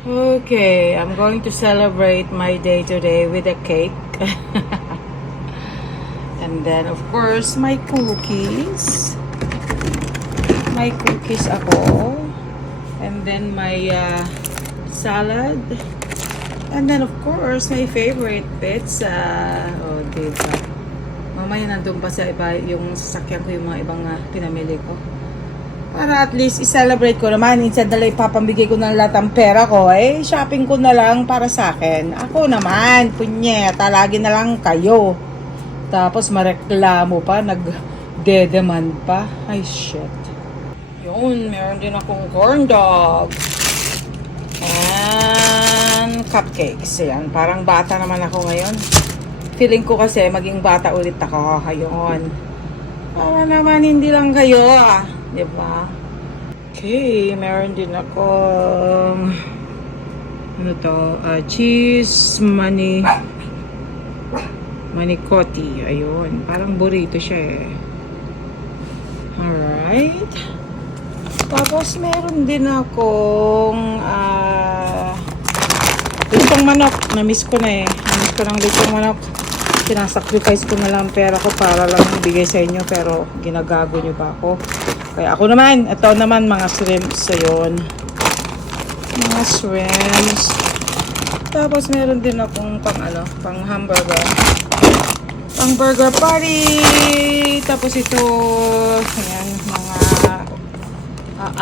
Okay, I'm going to celebrate my day today with a cake. And then, of course, my cookies. My cookies ako. And then my salad. And then, of course, my favorite pizza. Oh, diba? Mamaya nandun pa sa iba yung sasakyan ko, yung mga ibang pinamili ko. Para at least i-celebrate ko naman. Instead na lang ipapambigay ko ng lahat ng pera ko, shopping ko na lang para sa akin. Ako naman, punyeta, lagi na lang kayo. Tapos mareklamo pa, nag-demand pa. Ay, shit. Yun, meron din akong corn dog. And cupcakes. Ayan, parang bata naman ako ngayon. Feeling ko kasi maging bata ulit ako. Ayun. Para naman hindi lang kayo, diba? Okay, meron din ako ano to, cheese manicotti. Ayun, parang burrito siya Alright. Tapos meron din akong lutong manok. Na-miss ko na Na-miss ko ng lutong manok. Sinasacrifice ko na lang pera ko para lang ibigay sa inyo, pero ginagago nyo pa ako. Kaya ako naman, ito naman mga shrimps. Ayun. Mga shrimps. Tapos meron din akong pang hamburger. Pang burger party. Tapos ito, ayan, mga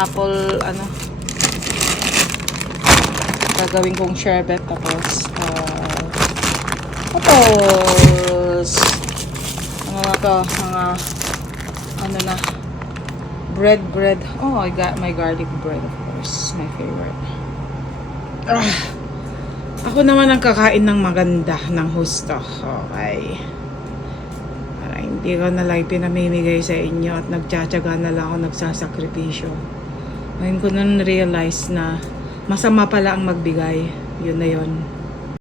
apple, gagawin kong sherbet. Tapos, ano na to, mga, bread. Oh, I got my garlic bread, of course. My favorite. Ako naman ang kakain ng maganda, ng husto. Okay. Para hindi ko na lang pinamimigay sa inyo at nagtsatsaga na lang ako, nagsasakripisyo. Ngayon ko na realize na masama pala ang magbigay. Yun na yun.